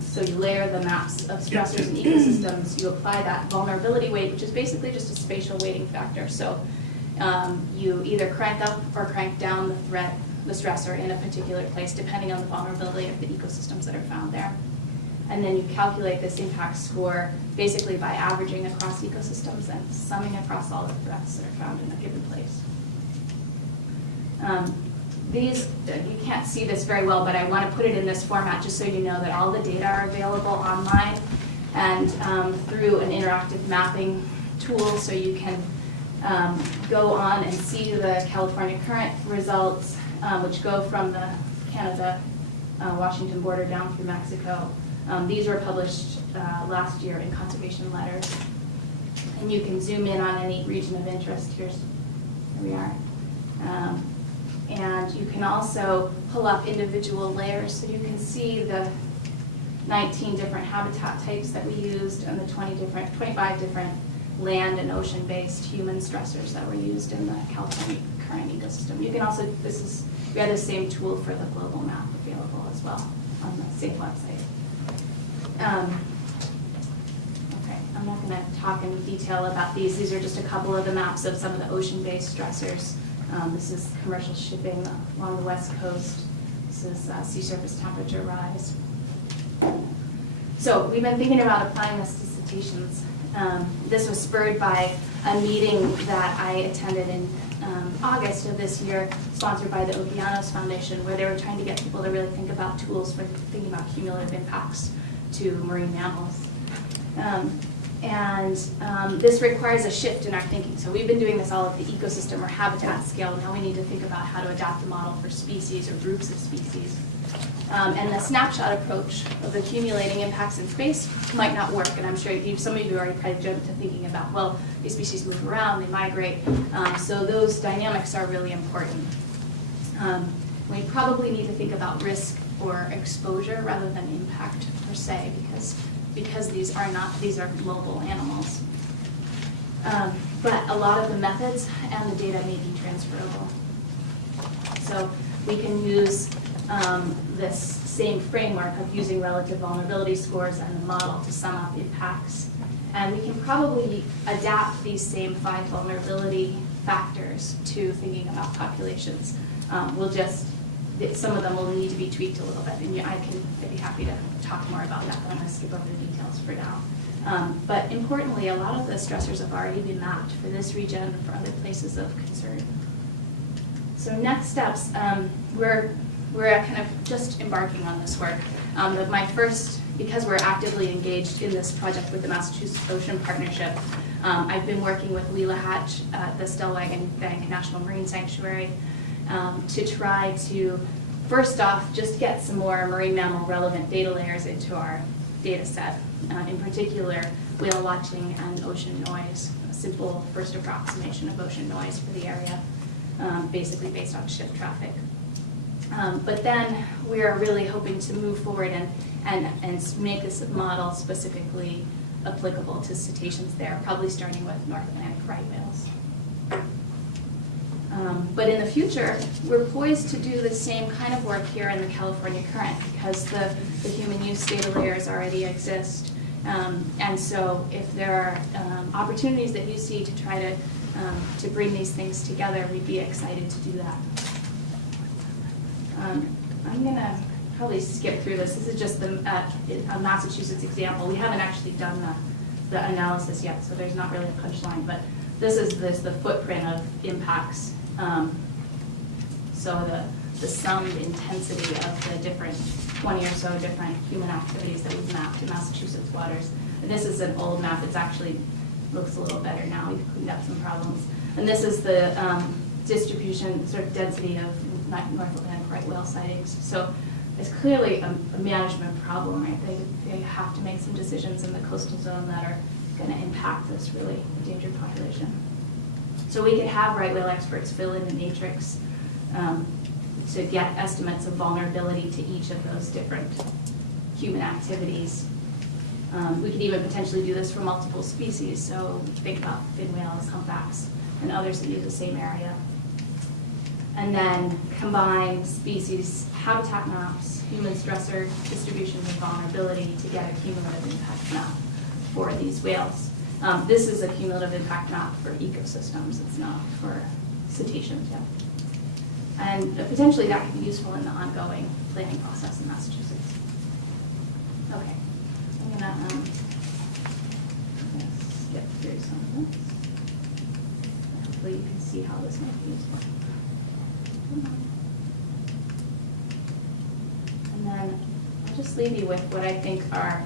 So you layer the maps of stressors and ecosystems, you apply that vulnerability weight, which is basically just a spatial weighting factor. So you either crank up or crank down the threat, the stressor in a particular place, depending on the vulnerability of the ecosystems that are found there. And then you calculate this impact score basically by averaging across ecosystems and summing across all the threats that are found in a given place. You can't see this very well, but I want to put it in this format just so you know that all the data are available online and through an interactive mapping tool, so you can go on and see the California current results, which go from the Canada-Washington border down through Mexico. These were published last year in conservation letters. And you can zoom in on any region of interest. Here we are. And you can also pull up individual layers, so you can see the 19 different habitat types that we used and the 25 different land and ocean-based human stressors that were used in the California current ecosystem. You can also, we have the same tool for the global map available as well on the same website. Okay, I'm not going to talk in detail about these. These are just a couple of the maps of some of the ocean-based stressors. This is commercial shipping along the west coast. This is sea surface temperature rise. So we've been thinking about applying this to cetaceans. This was spurred by a meeting that I attended in August of this year, sponsored by the Okeanos Foundation, where they were trying to get people to really think about tools for thinking about cumulative impacts to marine mammals. This requires a shift in our thinking. So we've been doing this all at the ecosystem or habitat scale. Now we need to think about how to adapt the model for species or groups of species. And the snapshot approach of accumulating impacts in space might not work. And I'm sure some of you already probably jumped to thinking about, well, these species move around, they migrate. So those dynamics are really important. We probably need to think about risk or exposure rather than impact per se, because these are global animals. But a lot of the methods and the data may be transferable. So we can use this same framework of using relative vulnerability scores and the model to sum up impacts. And we can probably adapt these same 5 vulnerability factors to thinking about populations. Some of them will need to be tweaked a little bit, and I'd be happy to talk more about that, but I'm going to skip over the details for now. But importantly, a lot of the stressors have already been mapped for this region and for other places of concern. So next steps, we're kind of just embarking on this work. Because we're actively engaged in this project with the Massachusetts Ocean Partnership, I've been working with Leela Hatch at the Stellwagen Bank National Marine Sanctuary to try to, first off, just get some more marine mammal relevant data layers into our data set. In particular, whale watching and ocean noise, a simple first approximation of ocean noise for the area, basically based on ship traffic. But then we are really hoping to move forward and make this model specifically applicable to cetaceans there, probably starting with North Atlantic right whales. But in the future, we're poised to do the same kind of work here in the California current, because the human use data layers already exist. And so if there are opportunities that you see to try to bring these things together, we'd be excited to do that. I'm going to probably skip through this. This is just a Massachusetts example. We haven't actually done the analysis yet, so there's not really a punchline, but this is the footprint of impacts. So the summed intensity of the different 20 or so different human activities that we've mapped in Massachusetts waters. And this is an old map. It's actually looks a little better now. We've cleaned up some problems. And this is the distribution, sort of density of North Atlantic right whale sightings. So it's clearly a management problem, right? They have to make some decisions in the coastal zone that are going to impact this really endangered population. So we could have right whale experts fill in the matrix to get estimates of vulnerability to each of those different human activities. We could even potentially do this for multiple species. So think about fin whales, humpbacks, and others that use the same area. And then combine species habitat maps, human stressor distribution and vulnerability to get a cumulative impact map for these whales. This is a cumulative impact map for ecosystems, it's not for cetaceans yet. And potentially that could be useful in the ongoing planning process in Massachusetts. Okay, I'm gonna skip through some of this. Hopefully you can see how this might be useful. And then I'll just leave you with what I think are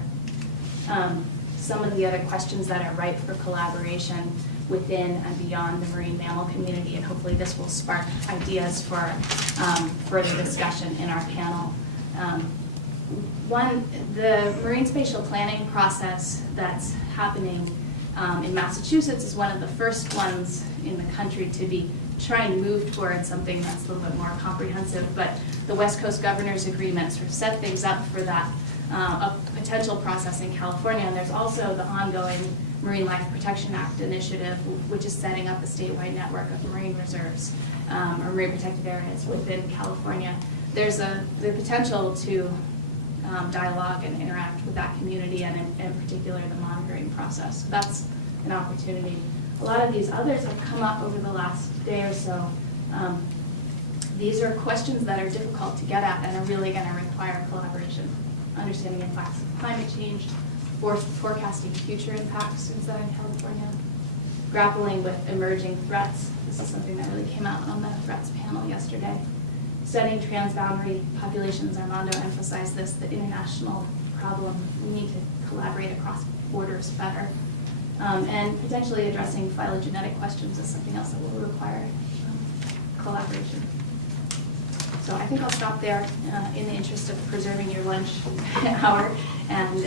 some of the other questions that are ripe for collaboration within and beyond the marine mammal community, and hopefully this will spark ideas for further discussion in our panel. One, the marine spatial planning process that's happening in Massachusetts is one of the first ones in the country to be trying to move towards something that's a little bit more comprehensive, but the West Coast Governors Agreement sort of set things up for that a potential process in California. And there's also the ongoing Marine Life Protection Act initiative, which is setting up a statewide network of marine reserves or marine protected areas within California. There's the potential to dialogue and interact with that community, and in particular the monitoring process. So that's an opportunity. A lot of these others have come up over the last day or so. These are questions that are difficult to get at and are really going to require collaboration. Understanding impacts of climate change, forecasting future impacts in Southern California, grappling with emerging threats. This is something that really came out on the threats panel yesterday. Studying transboundary populations. Armando emphasized this, the international problem. We need to collaborate across borders better. And potentially addressing phylogenetic questions is something else that will require collaboration. So I think I'll stop there in the interest of preserving your lunch hour and